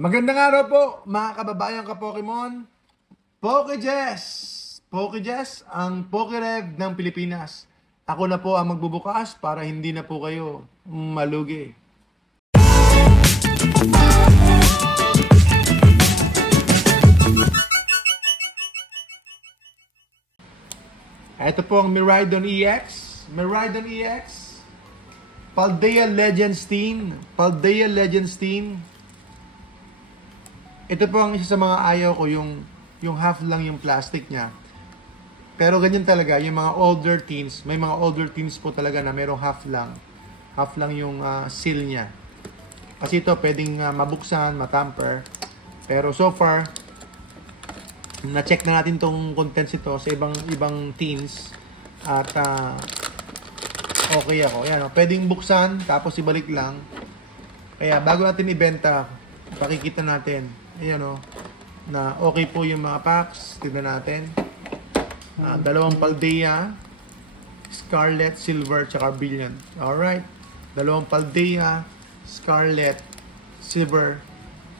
Magandang araw po, mga kababayan ka-Pokemon. Pokejess! Pokejess, ang Pokerev ng Pilipinas. Ako na po ang magbubukas para hindi na po kayo malugi. Ito po ang Miraidon EX. Miraidon EX. Paldea Legends Team. Paldea Legends Team. Ito po ang isa sa mga ayaw ko, yung half lang yung plastic niya. Pero ganyan talaga, yung mga older teens, may mga older teens po talaga na merong half lang. Half lang yung seal niya. Kasi ito pwedeng mabuksan, matamper. Pero so far, na-check na natin tong contents ito sa ibang teens. At okay ako. Yan, pwedeng buksan, tapos ibalik lang. Kaya bago natin ibenta, pakikita natin. Ayan na okay po yung mga packs. Tignan natin. Dalawang Paldea, Scarlet, Silver, tsaka Brilliant. Alright. Dalawang Paldea, Scarlet, Silver,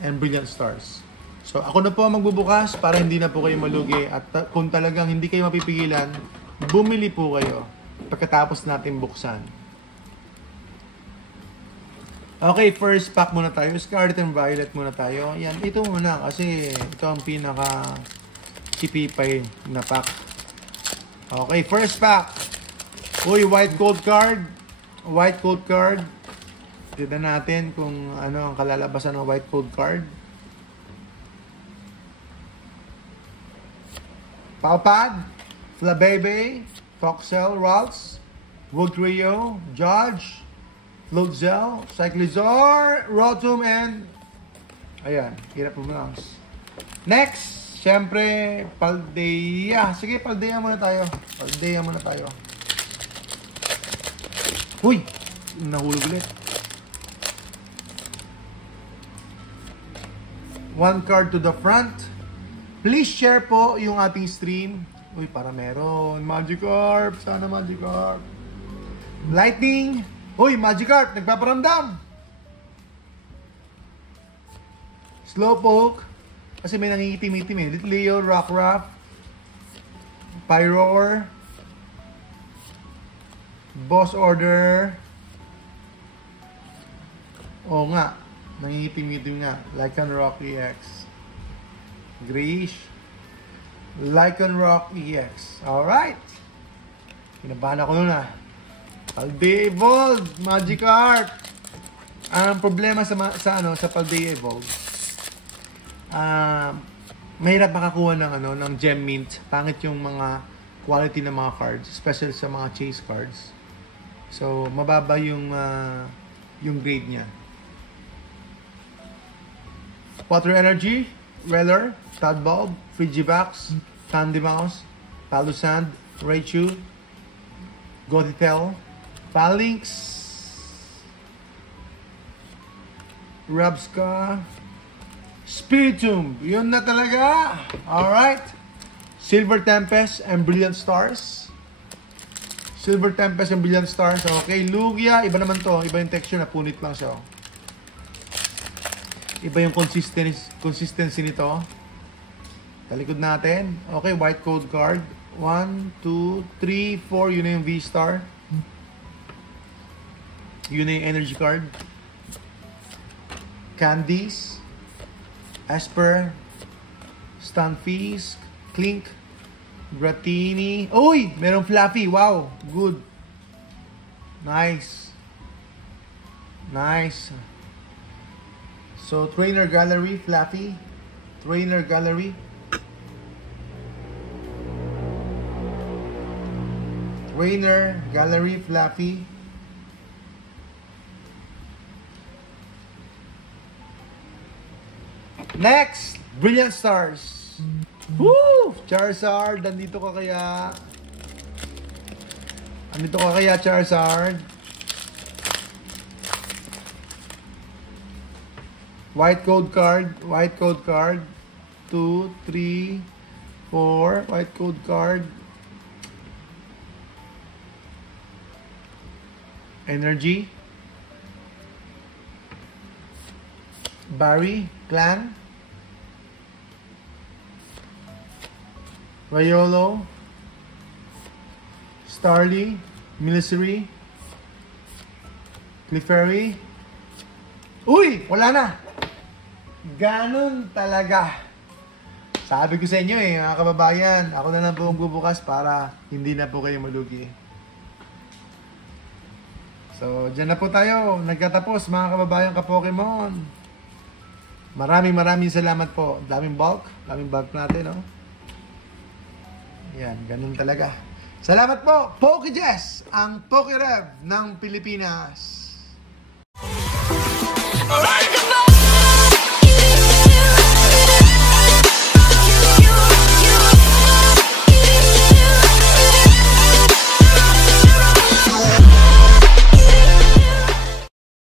and Brilliant Stars. So, ako na po ang magbubukas para hindi na po kayo malugi. At kung talagang hindi kayo mapipigilan, bumili po kayo pagkatapos natin buksan. Okay, first pack muna tayo. Scarlet and Violet muna tayo. Yan, ito muna kasi ito ang pinaka chipipay na pack. Okay, first pack. Uy, white gold card. White gold card. Tignan natin kung ano ang kalalabasan ng white gold card. Pawpad, Flabebe, Foxel, Ralts, Wood Trio, Judge, Floatzel, Cyclizar, Rotom, and ayan, hirap pronounce. Next, syempre, Paldea. Sige, Paldea muna tayo. Paldea muna tayo. Huy! Nahulog ulit. One card to the front. Please share po yung ating stream. Uy, para meron. Magikarp. Sana Magikarp. Lightning. Uy, Magikarp, nagpaparamdam. Slowpoke, kasi may nangingitim-itim eh. Litleo, Rockruff, Pyroar, Boss Order. Oo nga, nangingitim-itim nga. Lycanroc EX. Grish, Lycanroc EX. Alright. Kinabahan ako nun Paldea Evolve, Magikarp. Ang problema sa Paldea Evolve, mahirap makakuha ng gem mint. Pangit yung mga quality ng mga cards, especially sa mga chase cards. So mababa yung grade niya. Water Energy, Reller, Tadbulb, Frigivax, Candymouse, Palusand, Raichu, Gothitelle, Phalanx, Rabsca, Spiritomb. Yun na talaga. Alright. Silver Tempest and Brilliant Stars. Silver Tempest and Brilliant Stars. Okay. Lugia. Iba naman to. Iba yung texture. Napunit lang siya. Iba yung consistency nito. Talikod natin. Okay. White code card. 1, 2, 3, 4. Yun na yung V-Star. Yun na yung energy card. Candies. Esper. Stunfisk. Klink. Dratini. Uy! Merong Fluffy. Wow. Good. Nice. Nice. So, Trainer Gallery. Fluffy. Trainer Gallery. Trainer Gallery. Fluffy. Next, Brilliant Stars. Woo! Charizard, nandito ka kaya? Nandito ka kaya, Charizard? White code card. White code card. 2, 3, 4. White code card. Energy. Barry, Clan, Rayolo, Starly, Military, Clefairy. Uy! Wala na! Ganon talaga. Sabi ko sa inyo mga kababayan, ako na lang po magbubukas para hindi na po kayo malugi. So, dyan na po tayo. Nagkatapos mga kababayan ka-Pokemon. Maraming salamat po. Daming bulk natin, no? Yan, ganun talaga. Salamat po, PokeJess, ang PokeRev ng Pilipinas.